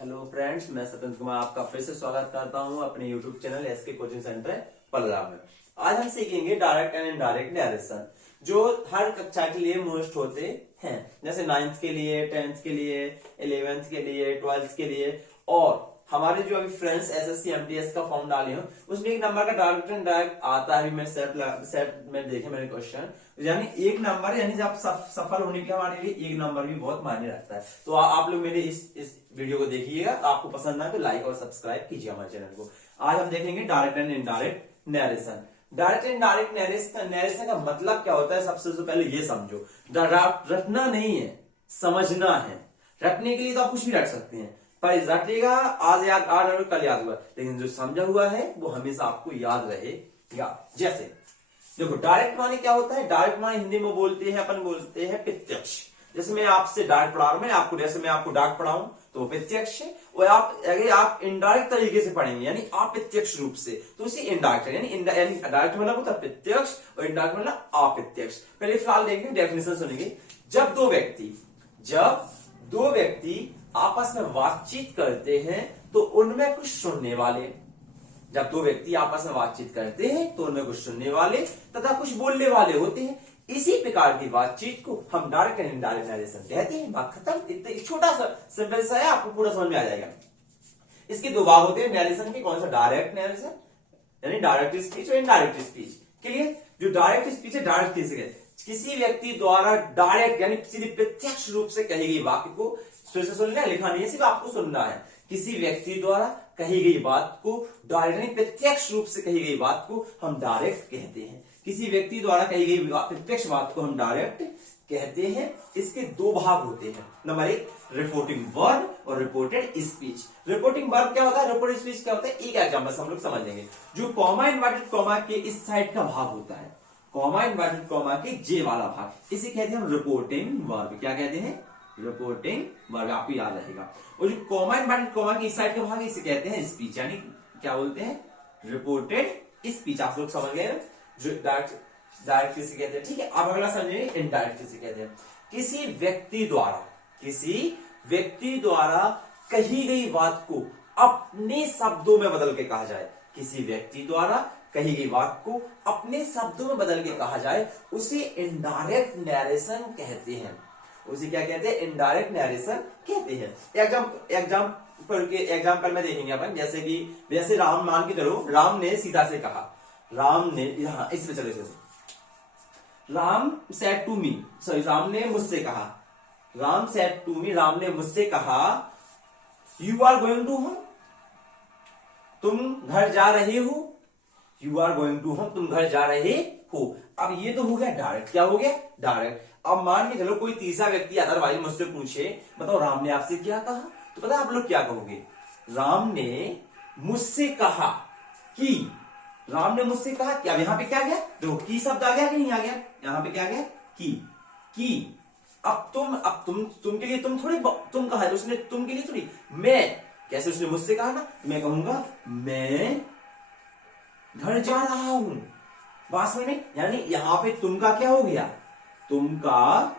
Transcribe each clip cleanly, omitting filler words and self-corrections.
Hello friends, मैं सत्येंद्र कुमार आपका फिर से स्वागत करता हूं अपने YouTube channel SK coaching centre Palra में। आज हम सीखेंगे डायरेक्ट एंड इनडायरेक्ट नरेशन जो हर कक्षा के लिए मोस्ट होते हैं, जैसे 9th के लिए, 10th के लिए, 11th के लिए, 12th के लिए। और हमारे जो अभी फ्रेंड्स एसएससी एमटीएस का फॉर्म डाले हो उसमें एक नंबर का डायरेक्ट एंड डायरेक्ट आता है। मैं सेट में देखे मैंने क्वेश्चन, यानी एक नंबर, यानी जब सफल होने के हमारे लिए एक नंबर भी बहुत मायने रखता है। तो आप लोग मेरे इस वीडियो को देखिएगा, आपको पसंद आए तो लाइक और सब्सक्राइब कीजिए हमारे चैनल को। आज हम देखेंगे direct and indirect narration. Direct and indirect narration का मतलब क्या होता है, सबसे पहले ये समझो। रटना नहीं है, समझना है। रटने के लिए तो आप कुछ भी रट सकते हैं, पर रटेगा आज याद, आज कल याद हुआ, लेकिन जो समझा हुआ है वो हमेशा आपको याद रहेगा। जैसे देखो, डायरेक्ट माने क्या होता है। डायरेक्ट माने हिंदी में बोलते हैं, अपन बोलते हैं प्रत्यक्ष। जैसे मैं आपसे डायरेक्ट पढ़ा रहा हूं, मैं आपको जैसे मैं आपको डायरेक्ट पढ़ाऊं तो प्रत्यक्ष है। और अगर आप इनडायरेक्ट तरीके से पढ़ेंगे यानी अप्रत्यक्ष रूप से, तो उसी इनडायरेक्ट यानी डायरेक्ट मतलब होता है प्रत्यक्ष और इनडायरेक्ट मतलब अप्रत्यक्ष। पहले फिलहाल देखेंगे, डेफिनेशन सुनेंगे। जब दो व्यक्ति आपस में बातचीत करते हैं तो उनमें कुछ सुनने वाले, जब दो व्यक्ति आपस में बातचीत करते हैं तो उनमें कुछ सुनने वाले तथा कुछ बोलने वाले होते हैं। इसी प्रकार की बातचीत को हम डायरेक्ट एंड इनडायरेक्ट नरेशन कहते हैं। बात खत्म। इतना छोटा सा सिंपल सा है, आपको पूरा समझ में आ जाएगा। इसके दो भाग होते हैं नरेशन के। कौन सा? डायरेक्ट नरेशन यानी डायरेक्ट स्पीच और इनडायरेक्ट स्पीच। क्लियर? जो डायरेक्ट स्पीच है, डायरेक्ट किसी किसी व्यक्ति द्वारा डायरेक्ट यानी सीधे प्रत्यक्ष रूप से कही गई वाक्य को, फिर से सुनना, लिखा नहीं है, सिर्फ आपको सुनना है। किसी व्यक्ति द्वारा कही गई बात को डायरेक्ट प्रत्यक्ष रूप से कही गई बात को हम डायरेक्ट कहते हैं। किसी व्यक्ति द्वारा कही गई प्रत्यक्ष बात को हम डायरेक्ट कहते हैं। इसके दो भाग होते हैं। नंबर 1 रिपोर्टिंग वर्ब और रिपोर्टेड स्पीच। रिपोर्टिंग वर्ब क्या होता है, रिपोर्टेड स्पीच क्या होता है, एक एग्जांपल हम लोग समझ लेंगे। जो कॉमा इन्वर्टेड कॉमा के इस साइड का भाग होता है, कॉमा इन्वर्टेड कॉमा के जे वाला भाग, इसे कहते हैं हम रिपोर्टिंग वर्ब। क्या कहते हैं? Reporting verb. आपको याद रहेगा। और जो कॉमा इन्वर्टेड कॉमा के इस साइड का भाग, इसे कहते हैं स्पीच, यानी क्या बोलते हैं, रिपोर्टेड स्पीच। आप लोग समझ गए। जो डायरेक्ट किसे कहते हैं, ठीक है। अब अगला समझेंगे इनडायरेक्ट किसे कहते हैं। किसी व्यक्ति द्वारा कही गई बात को अपने शब्दों में बदल के कहा जाए। किसी व्यक्ति द्वारा कही गई बात को अपने शब्दों में बदल के कहा जाए, उसे इनडायरेक्ट नरेशन कहते हैं। उसे क्या कहते हैं? इनडायरेक्ट नरेशन कहते हैं। एग्जाम्पल में देखेंगे अपन, जैसे राम, मान के चलो राम ने सीता से कहा, राम ने, हाँ इसमें चलो, Ram said to me, sorry Ram ने मुझसे कहा, Ram said to me, Ram ने मुझसे कहा, you are going to home, तुम घर जा रहे हो। You are going to home, तुम घर जा रहे हो। अब ये तो हो गया डायरेक्ट। क्या हो गया? डायरेक्ट। अब मान के चलो कोई तीसरा व्यक्ति अदरवाइज मुझसे पूछे, बताओ राम ने आपसे क्या कहा, तो पता है आप लोग क्या कहोगे? राम ने मुझसे कहा कि, राम ने मुझसे कहा कि। अब यहां पे क्या गया? देखो की शब्द आ गया कि नहीं आ गया? यहां पे क्या गया? की। अब तुम के लिए तुम थोड़ी, तुम कहा है उसने, तुम के लिए थोड़ी, मैं, कैसे उसने मुझसे कहा ना, मैं कहूंगा मैं घर जा रहा हूं। बात समझ में? यानी यहां पे तुम का क्या हो गया? तुम का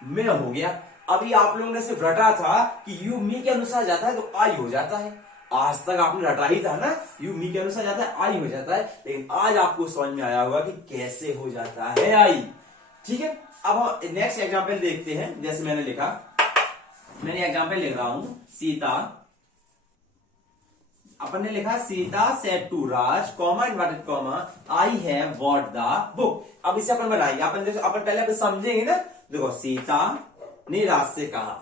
मैं हो गया। अभी आप लोगों ने सिर्फ रटा था कि यू मी के अनुसार जाता है तो आई हो जाता है। आज तक आपने रटा ही था ना, यू मी के अनुसार जाता है आई हो जाता है, लेकिन आज आपको समझ में आया होगा कि कैसे हो जाता है आई। ठीक है। अब हम नेक्स्ट एग्जांपल देखते हैं। जैसे मैंने एग्जांपल लिख रहा हूं, सीता, अपन ने लिखा Sita said to Raj, comma inverted comma, I have bought the book. अब इसे अपन बनाएंगे, अपन पहले समझेंगे ना। देखो, सीता ने राज से कहा,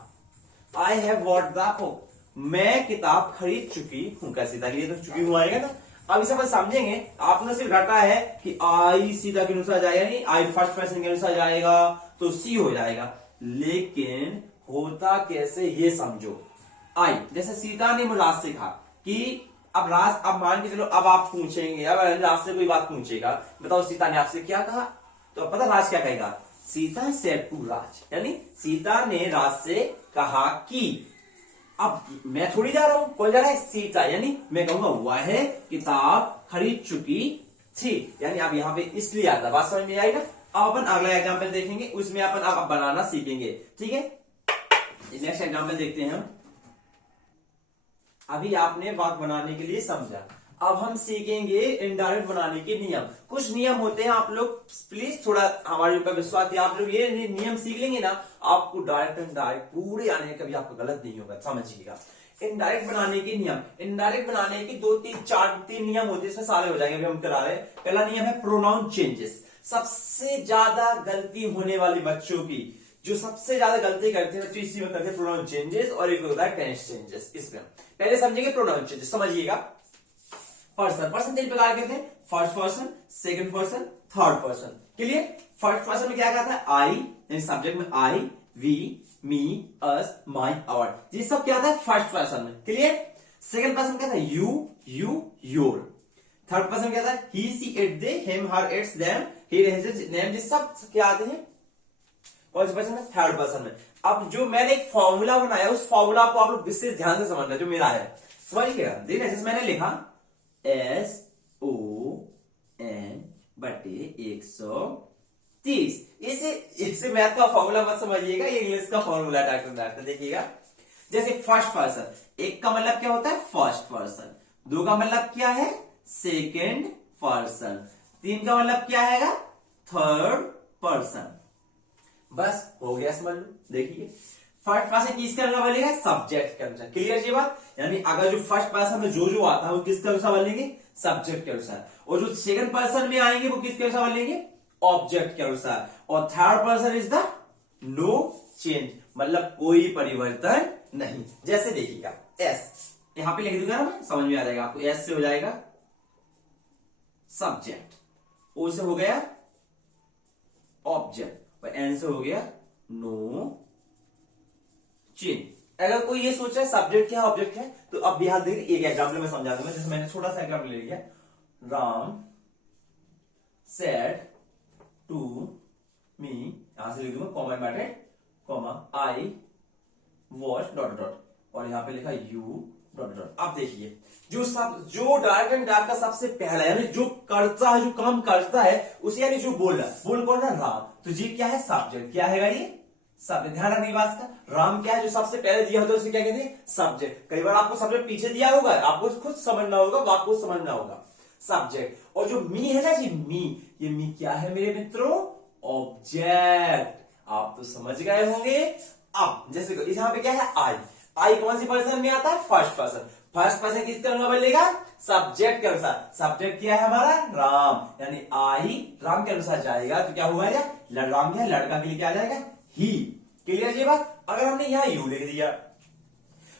आई हैव बॉट द बुक, मैं किताब खरीद चुकी हूं। क्या सीता के लिए तो चुकी हूं आएगा ना। अब इसे अपन समझेंगे। आपने सिर्फ रटा है कि आई सीता के अनुसार जाएगा, नहीं आई फर्स्ट पर्सन के अनुसार जाएगा तो सी हो जाएगा, लेकिन होता कैसे ये समझो। आई, जैसे सीता ने राज से कहा कि, अब मान के चलो, अब आप पूछेंगे, अब राज से कोई बात पूछेगा, बताओ सीता ने आपसे क्या कहा, तो पता राज क्या कहेगा? सीता सेड टू राज, यानी सीता ने राज से कहा कि। अब मैं थोड़ी जा रहा हूं, कौन जा रहा है? सीता। यानी मैं कहूंगा वह किताब खरीद चुकी थी, यानी अब यहां पे इसलिए आता। बात समझ में आई ना। अब अपन अगला एग्जाम्पल देखेंगे, उसमें अपन अब बनाना सीखेंगे। ठीक है। नेक्स्ट एग्जाम्पल देखते हैं हम। अभी आपने वाक्य बनाने के लिए समझा। अब हम सीखेंगे इनडायरेक्ट बनाने के नियम। कुछ नियम होते हैं, आप लोग प्लीज थोड़ा हमारे ऊपर विश्वास है, आप लोग ये नियम सीख लेंगे ना, आपको डायरेक्ट इनडायरेक्ट पूरे आने कभी आपको गलत नहीं होगा, समझिएगा। इनडायरेक्ट बनाने के नियम, इनडायरेक्ट बनाने के 2 3 4 नियम होते हैं, इसमें सारे हो जाएंगे, अभी हम करा रहे हैं। पहला नियम है प्रोनाउन चेंजेस। सबसे ज्यादा गलती होने वाली बच्चों की, जो सबसे ज्यादा गलती करते हैं, तो इसी में करते हैं प्रोनाउन चेंजेस, और एक होता है टेंस चेंजेस। इसमें पहले समझेंगे प्रोनाउन चेंजेस, समझिएगा। पर्सन, पर्सन 3 प्रकार के थे, first person, second person, third person. Clear? First person में क्या कहता है? आई, यानी सब्जेक्ट में आई, we, me, us, my, our, ये सब क्या था? फर्स्ट पर्सन में। क्लियर? सेकंड पर्सन क्या था? You, your. थर्ड पर्सन क्या था? He, she, it, they, him, her, its, them, here, his, name, ये सब क्या आते हैं कौन से पर्सन में? थर्ड पर्सन में। अब जो मैंने एक फॉर्मूला बनाया, उस फॉर्मूला को आप लोग विशेष ध्यान से समझना, जो मेरा है, समझिएगा। देखिए जैसे मैंने लिखा SON/130, इसे मैथ का फॉर्मूला मत समझिएगा, ये इंग्लिश का फॉर्मूला डॉक्टर। देखिएगा, जैसे फर्स्ट पर्सन, एक का मतलब क्या होता है? First person. दो का मतलब क्या है? Second person. तीन का मतलब क्या है? Third person. बस हो गया, समझ लो। देखिए फर्स्ट पर्सन किसके अनुसार बनेगा? सब्जेक्ट के अनुसार। क्लियर जी बात? यानी अगर जो फर्स्ट पर्सन में जो आता है वो किसके अनुसार बनेंगे? सब्जेक्ट के अनुसार। और जो सेकंड पर्सन में आएंगे वो किसके अनुसार बनेंगे? ऑब्जेक्ट के अनुसार। और third person is the no change, मतलब कोई परिवर्तन नहीं। जैसे देखिएगा एस, यहां पे लिख दूंगा ना, समझ में आ जाएगा आपको। एस से हो जाएगा सब्जेक्ट, ओ से हो गया ऑब्जेक्ट, और एन से हो गया नो चेंज। अगर कोई ये सोच रहा है सब्जेक्ट क्या है ऑब्जेक्ट है, तो अब ध्यान देखिए, एक एग्जाम्पल में समझा दूंगा। जैसे मैंने छोटा सा एग्जाम्पल ले लिया, राम सेड टू मी, यहां से लिख दूंगा comma matted comma, I watch dot dot, और यहां पे लिखा यू डॉट डॉट। अब देखिए जो डायरेक्ट एंड डायरेक्ट का सबसे पहला, यानी जो करता है, जो काम करता है उसे, यानी जो बोल रहा है, बोल कौन रहा? राम। तो ये क्या है? सब्जेक्ट। क्या है ये? सब्जेक्ट। ध्यान रखने की बात का, राम क्या है? जो सबसे पहले दिया होता है उसे क्या कहते हैं? सब्जेक्ट। कई बार आपको सब्जेक्ट पीछे दिया होगा, आपको खुद समझना होगा, वाक्य को समझना होगा। सब्जेक्ट। और जो मी है ना जी, मी, ये मी क्या है मेरे मित्रों? ऑब्जेक्ट। आप तो समझ गए होंगे। अब जैसे यहां पे क्या है? आई। आई कौन सी पर्सन में आता है? First person. फर्स्ट पर्सन किसके अनुसार बनेगा? सब्जेक्ट के अनुसार। सब्जेक्ट क्या है हमारा? राम, यानी आई राम के अनुसार जाएगा, तो क्या हुआ? राम क्या है? लड़का के लिए क्या आ जाएगा? ही। क्लियर ये बात? अगर हमने यहां यू लिख दिया,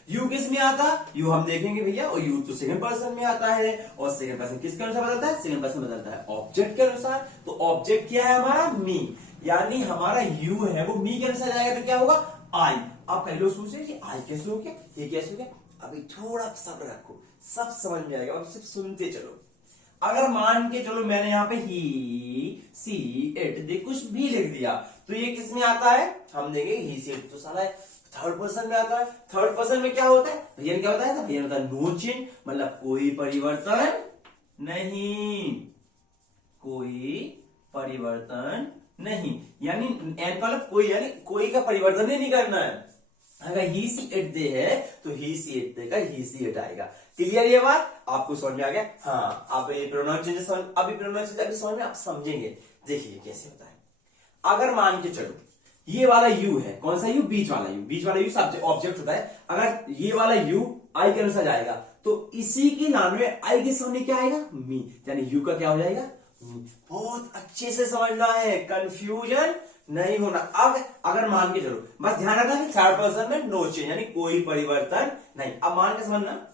यू किस में आता? यू हम देखेंगे भैया, और यू तो सेकंड पर्सन में आता है, और सेकंड पर्सन किसके अनुसार बदलता है? सेकंड पर्सन बदलता है ऑब्जेक्ट के अनुसार। तो ऑब्जेक्ट क्या है हमारा? मी, यानी हमारा यू है वो मी के अनुसार जाएगा, तो क्या होगा? आई। आप कई लोग सोच रहे हैं आई कैसे हो गया, ये कैसे हो गया? अभी थोड़ा सब्र रखो, सब समझ में आएगा, और सिर्फ सुनते चलो। अगर मान के चलो मैंने यहाँ पे ही, सी, इट, दे कुछ भी लिख दिया, तो ये किस में आता है? हम देंगे ही, सी, इट तो साला है थर्ड पर्सन में आता है। थर्ड पर्सन में क्या होता है भैया? क्या होता है? भैया होता है नो चेंज, मतलब कोई परिवर्तन नहीं, कोई परिवर्तन नहीं। यानी एन का मतलब कोई, यानी कोई का परिवर्तन ही नहीं करना है। अगर ही, सी, इट, दे है तो ही, सी, इट देगा, ही, सी, इट आएगा। क्लियर ये बात? आपको समझ में आ गया? हाँ, आप ये प्रोनाउन चेंजेस अभी समझ में आप समझेंगे। देखिए कैसे होता है। अगर मान के चलो ये वाला यू है, कौन सा यू? बीच वाला यू। बीच वाला यू सब्जेक्ट ऑब्जेक्ट होता है। अगर ये वाला यू आई के अनुसार जाएगा, तो इसी की नाम में आई के सामने क्या आएगा? मी, यानी यू का क्या हो जाएगा? मी। बहुत अच्छे से समझना है, कंफ्यूजन नहीं होना। अब अगर मान के चलो, बस ध्यान रखना कि थर्ड पर्सन में नो चेंज, यानी कोई परिवर्तन नहीं। अब मान के समझना,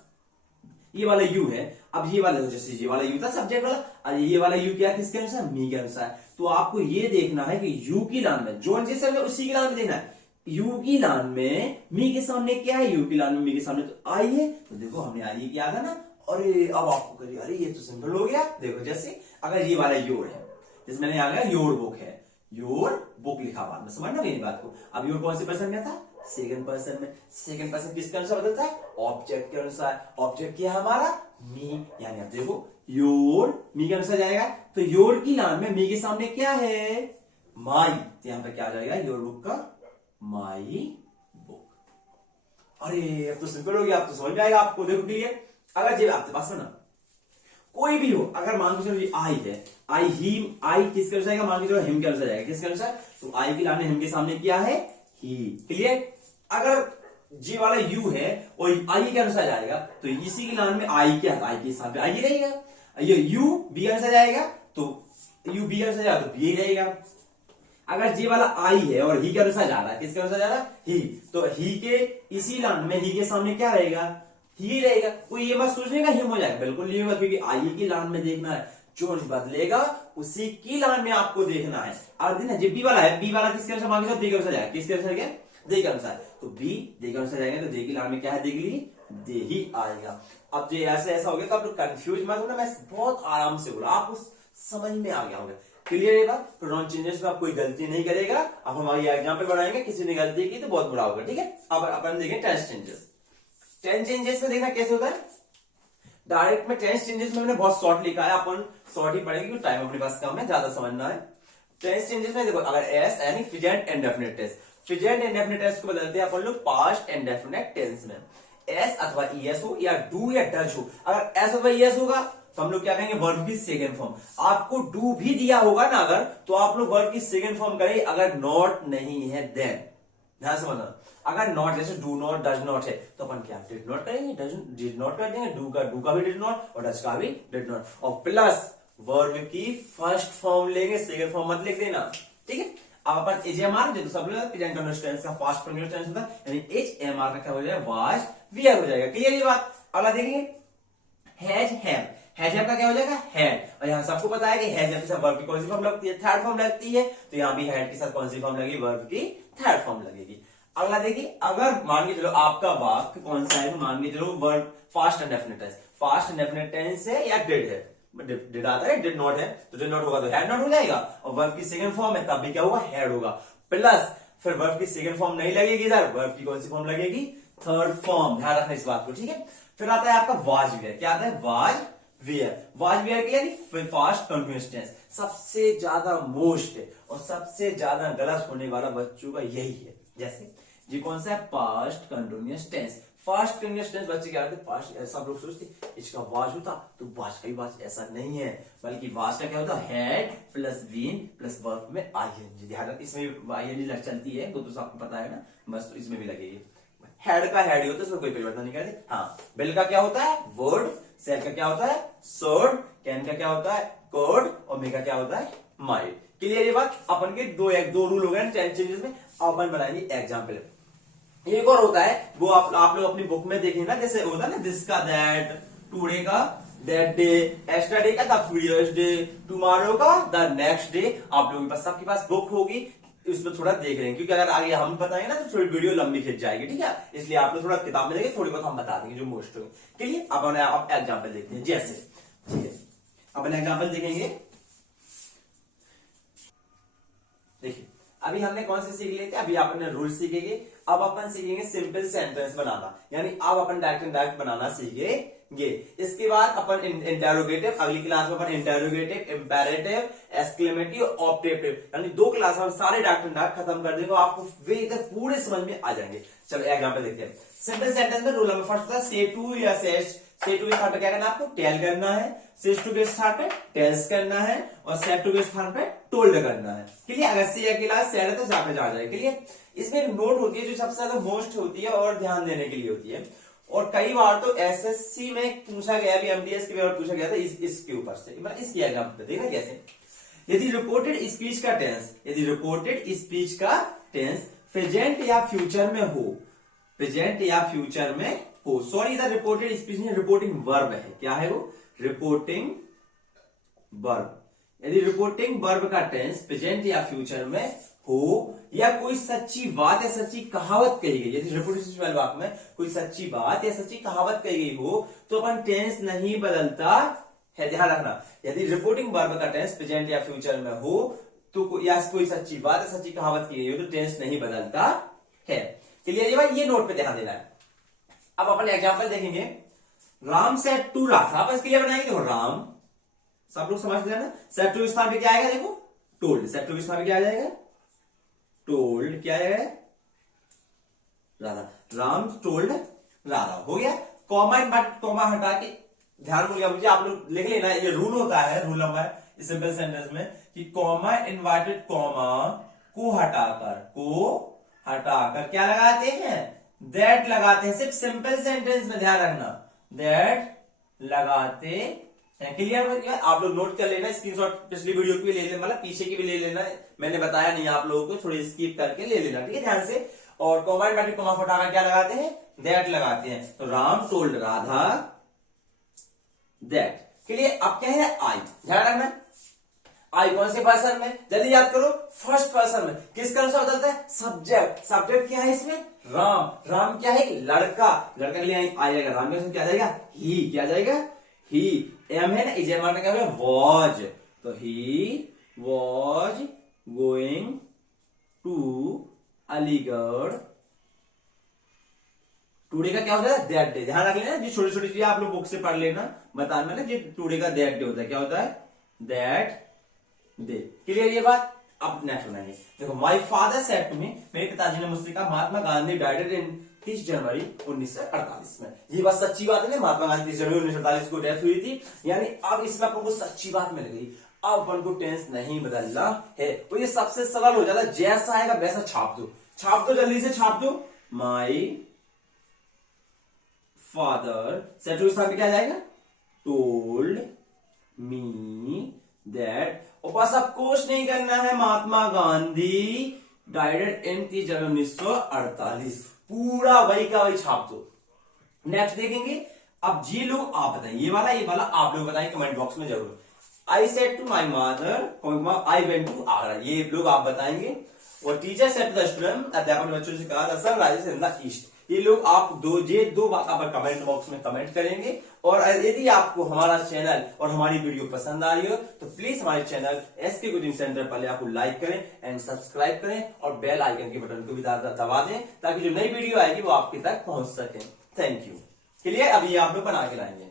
ये वाला यू है, अब ये वाला, जैसे ये वाला यू था सब्जेक्ट वाला, और ये वाला यू क्या किसके अनुसार? मी के अनुसार। तो आपको ये देखना है कि यू की लाइन में जो जिस उसी की लाइन में देखना है। यू की लाइन में मी के सामने क्या है? यू की लाइन में मी के सामने तो आई है, तो देखो हमने आई किया था ना। अरे अब आपको करिए, अरे ये तो सिंपल हो गया। देखो जैसे अगर ये वाला योर है, जैसे मैंने आ गया योर बुक है, योर बुक लिखा बाद में, समझना मेरी बात को। अब योर कौन से पर्सन में था? सेकंड पर्सन में। सेकंड पर्सन किसके अनुसार बदलता है? ऑब्जेक्ट के अनुसार। ऑब्जेक्ट क्या है हमारा? मी, यानी अब देखो योर मी के अनुसार जाएगा, तो योर की लाइन में मी के सामने क्या है? माई, तो यहां पर क्या आ जाएगा? योर बुक का माई बुक। अरे अब तो सिंपल हो गया, आप तो समझ में आएगा आपको। देखो क्लियर, अगर जब आपके पास है ना कोई भी हो, अगर मान के चलो ये आई है, आई ही, आई किसके अनुसार जाएगा, मान के चलो हिम के अनुसार जाएगा, किसके अनुसार, तो आई की लाने हिम के सामने क्या है, ही। क्लियर, अगर जी वाला यू है और आई के अनुसार जाएगा तो इसी की लान में आई क्या, आई के हिसाब से आई रहेगा। ये यू बी के अनुसार जाएगा तो यू बी के अनुसार जाएगा तो बी रहेगा। अगर जे वाला आई है और ही के अनुसार जा रहा है, किसके अनुसार जा रहा है, ही, तो ही के इसी लाइन में ही के सामने क्या रहेगा, ही रहेगा। कोई ये मत सोचने का हिम हो जाएगा, बिल्कुल नहीं होगा, क्योंकि आई की लाइन में देखना है, जो बदलेगा उसी की लाइन में आपको देखना है। और दिन जब बी वाला है, बी वाला किसके अनुसार मांगे, दे के अनुसार जाएगा, किसके अनुसार गया, दे के अनुसार, तो बी दे के अनुसार जाएगा तो दे की लाइन में क्या है, दे के लिए दे ही आएगा। अब जो ऐसा होगा तो आप लोग कंफ्यूज मत होना, मैं बहुत आराम से बोला, आपको समझ में आ गया होगा। क्लियर है बात, प्रोनाउन चेंजेस में आप कोई गलती नहीं करेगा। अब हमारी एग्जाम्पल बढ़ाएंगे, किसी ने गलती की तो बहुत बुरा होगा, ठीक है। अब अपन देखें टेंस चेंजेस। टेंस चेंजेस में देखना कैसे होता है, डायरेक्ट में टेंस चेंजेस में मैंने बहुत शॉर्ट लिखा है, अपन शॉर्ट ही पढ़ेंगे क्योंकि टाइम अपने पास कम है, ज्यादा समझना है। टेंस चेंजेस में देखो, अगर एस यानी present indefinite tense, present indefinite tense को बदलते हैं अपन लोग पास्ट इंडेफिनिट टेंस में। एस अथवा ईएस हो या डू या डज हो, अगर एस अथवा ईएस होगा तो हम लोग क्या कहेंगे, वर्ब की सेकंड फॉर्म। आपको डू भी दिया होगा ना अगर, तो आप लोग वर्ब की सेकंड फॉर्म करेंगे, अगर नॉट नहीं है देन, ध्यान से समझना। अगर नॉट, जैसे डू नॉट डज नॉट है तो अपन क्या डिड नॉट करेंगे, डिड नॉट कर देंगे, डू का भी डिड नॉट और डज का भी डिड नॉट, और प्लस वर्ब की फर्स्ट फॉर्म लेंगे, सेकंड फॉर्म मत लिख देना, ठीक है। अब अपन एचएमआर जो सब लोग प्रेजेंट कंटिन्यूअस टेंस का पास्ट कंटिन्यूअस टेंस होता है, यानी एचएमआर का क्या हो जाएगा, वाज वेयर हो जाएगा। क्लियर ये बात। अगला देखेंगे हैज हैव, हैज हैव का क्या हो जाएगा, हैड, और यहाँ सबको पता है कि हैज हैव के साथ वर्ब की कौन सी फॉर्म लगती है, थर्ड फॉर्म लगती है, तो यहाँ भी हैड के साथ कौन सी फॉर्म लगेगी, वर्ब की थर्ड फॉर्म लगेगी। अगला देखिए, अगर मान के चलो आपका वाक्य कौन सा है, तो मान के चलो verb past indefinite tense, past indefinite tense है या डिड है, डिड आता है, डिड नॉट है, तो डिड नॉट होगा तो हैड नॉट हो जाएगा, और वर्ब की सेकंड फॉर्म है तब भी क्या होगा, हैड होगा, प्लस फिर वर्ब की सेकंड फॉर्म नहीं लगेगी इधर, वर्ब की कौन सी फॉर्म लगेगी, थर्ड फॉर्म। ध्यान रखना इस बात को, ठीक है। फिर आता है आपका वाज वेयर, क्या आता है, वाज वेयर, वाज वेयर के यानी फास्ट कंटिन्यूअस टेंस, सबसे ज्यादा मोस्ट है और सबसे ज्यादा गलत होने वाला बच्चों का यही है। जैसे ये कौन सा है, past continuous tense. Fast continuous tense बच्चे क्या करते, पास्ट, सब लोग सोचते इसका वाज होता तो वाज का ही वाज, ऐसा नहीं है, बल्कि वाज का क्या होता है, had plus been plus verb में आईएनजी। ध्यान रखना, इसमें आईएनजी लग चलती है, तो सबको पता है ना, बस तो इसमें भी लगेगी। हेड का हेड ही होता है, इसमें कोई परिवर्तन नहीं करते। हाँ, बिल का क्या होता है, वर्ड, सेल का क्या होता है, सोर्ड, कैन का क्या होता है, कोड, और मे का क्या होता है, माइट। क्लियर ये बात। अपन के दो रूल हो गए टेंस चेंजेस में। अपन बनाएंगे एग्जाम्पल। एक और होता है, वो आप लोग अपनी बुक में देखेंगे ना, जैसे होता है ना, दिस का दैट, टुडे का दैट डे, एस्टरडे का द प्रीवियस डे, टुमारो का द नेक्स्ट डे। आप लोगों के पास, सबके पास बुक होगी, इसमें थोड़ा देख रहे हैं, क्योंकि अगर आगे हम बताएंगे ना तो थोड़ी वीडियो लंबी खिंच जाएगी, ठीक है। इसलिए आप लोग थोड़ा किताब में देखेंगे, थोड़ी बहुत हम बता देंगे जो मोस्ट होगी। क्लियर। अपन आप एग्जाम्पल देखते हैं, जैसे, ठीक है, अपन एग्जाम्पल देखेंगे। देखिए, अभी हमने कौन से सीख लिए थे, अभी आपने रूल सीखेंगे। अब अपन सीखेंगे सिंपल सेंटेंस बनाना, यानी अब अपन डायरेक्ट एंड डायरेक्ट बनाना सीखेंगे। इसके बाद अपन इंटेरोगेटिव, अगली क्लास में अपन इंटेरोगेटिव, इंपेरेटिव, एक्सक्लेमेटिव, ऑप्टेटिव, यानी 2 क्लास में सारे डायरेक्ट एंड डायरेक्ट खत्म कर देंगे, आपको वे इधर पूरे समझ में आ जाएंगे। चलो एग्जाम्पल देखते हैं। सिंपल सेंटेंस में रूल नंबर फर्स्ट होता है से टू या सेज। से टू के स्थान पे क्या करना है आपको, टेल करना है, सेज टू के स्थान पे टेल्स करना है, और सेड टू के स्थान पे टोल्ड करना है। क्लियर। अगर से अकेला सेड है तो जहां पे जा जाए। क्लियर। इसमें एक नोट होती है जो सबसे ज्यादा मोस्ट होती है और ध्यान देने के लिए होती है, और कई बार तो एसएससी में पूछा गया, भी एमटीएस के पेपर पूछा गया था इसके ऊपर से। इसकी एग्जाम्पल देखना कैसे। यदि रिपोर्टेड स्पीच का टेंस, यदि रिपोर्टेड स्पीच का टेंस प्रेजेंट या फ्यूचर में हो, प्रेजेंट या फ्यूचर में हो, सॉरी इधर रिपोर्टेड स्पीच नहीं, रिपोर्टिंग वर्ब है। क्या है वो, रिपोर्टिंग वर्ब। यदि रिपोर्टिंग वर्ब का टेंस प्रेजेंट या फ्यूचर में हो, या कोई सच्ची बात या सच्ची कहावत कही गई, यदि रिपोर्टेड स्पीच वाले वाक्य में कोई सच्ची बात या सच्ची कहावत कही गई हो, तो अपन टेंस नहीं बदलता है। ध्यान रखना, यदि रिपोर्टिंग वर्ब का टेंस प्रेजेंट या फ्यूचर में हो, तो या कोई सच्ची बात या सच्ची कहावत की गई हो, तो टेंस नहीं बदलता है। क्लियर भाई, ये नोट पे ध्यान देना है। अब अपन एग्जाम्पल देखेंगे। राम सेड टू राधा, बस क्लियर बनाएंगे। देखो राम, सब लोग समझते हैं ना, सेड टू स्थान पे क्या आएगा, देखो टोल्ड, सेड टू स्थान पे क्या आ जाएगा, टोल्ड, क्या आएगा, राधा। राम टोल्ड राधा। हो गया। कॉमा बट कॉमा हटा के ध्यान बोलिए मुझे, आप लोग लिख लेना, ये रूल होता है, रूल नंबर इस सिंपल सेंटेंस में कि कॉमा इन्वर्टेड कॉमा को हटाकर क्या लगाते हैं, दैट लगाते हैं। सिर्फ सिंपल सेंटेंस में ध्यान रखना, दैट लगाते हैं। क्लियर? आप लोग नोट कर लेना, स्क्रीनशॉट पिछली वीडियो की भी ले लेना, मतलब पीछे की भी ले लेना, मैंने बताया नहीं आप लोगों को, थोड़ी स्किप करके ले लेना, ठीक है, ध्यान से। और कॉमा इन्वर्टेड कॉमा को हटाकर क्या लगाते हैं, दैट लगाते हैं। तो Ram told Radha that. Clear? अब क्या है, आई, ध्यान रखना। आई कौन से पर्सन में, जल्दी याद करो, फर्स्ट पर्सन में। किसका अनुसार बदलता है, सब्जेक्ट। सब्जेक्ट क्या है इसमें, राम। राम क्या है, लड़का। लड़का के लिए आई आएगा, राम के क्या जाएगा, ही। क्या जाएगा, ही। एम है ना, इज मारना क्या होगा, वॉज। तो he was going to Aligarh today का क्या होता है, दैट डे। ध्यान रख लेना, जो छोटी छोटी चीजें आप लोग बुक से पढ़ लेना, बताना ना, जो टुडे का दैट डे होता है, क्या होता है, दैट डे। क्लियर ये बात? अब नेक्स्ट बनाएंगे। देखो, my father said to me, मेरे पिताजी ने मुझसे कहा, महात्मा गांधी डाइड इन 30 जनवरी 1948 में। ये बात सच्ची बात है ना, महात्मा गांधी 30 जनवरी 1948 को डेथ हुई थी। यानी अब इसमें आपको सच्ची बात मिल गई, अब अपन को टेंस नहीं बदलना है। तो ये सबसे सरल हो जाता है, जैसा आएगा वैसा छाप दो, छाप दो, जल्दी से छाप दो। माई फादर सेड टू, स्थान पे क्या जाएगा, टोल्ड मी दैट। और बस अब कोर्स नहीं करना है, महात्मा गांधी डाइड इन 30 जनवरी 1948, पूरा वही का वही छाप दो। नेक्स्ट देखेंगे। अब जी लोग आप बताएं, ये वाला आप लोग बताएं कमेंट बॉक्स में जरूर। I said to my mother I went to Agra, ये लोग आप बताएंगे। और teacher said to the student, अध्यापक ने बच्चों से कहा, सनराइज इन द ईस्ट। ये लोग आप दो बात आप कमेंट बॉक्स में कमेंट करेंगे। और यदि आपको हमारा चैनल और हमारी वीडियो पसंद आ रही हो तो प्लीज हमारे चैनल एसके कोचिंग सेंटर पहले आपको लाइक करें एंड सब्सक्राइब करें और बेल आइकन के बटन को भी दबा दें, ताकि जो नई वीडियो आएगी वो आपके तक पहुंच सके। Thank you. क्लियर? अब ये आप लोग बना के लाएंगे।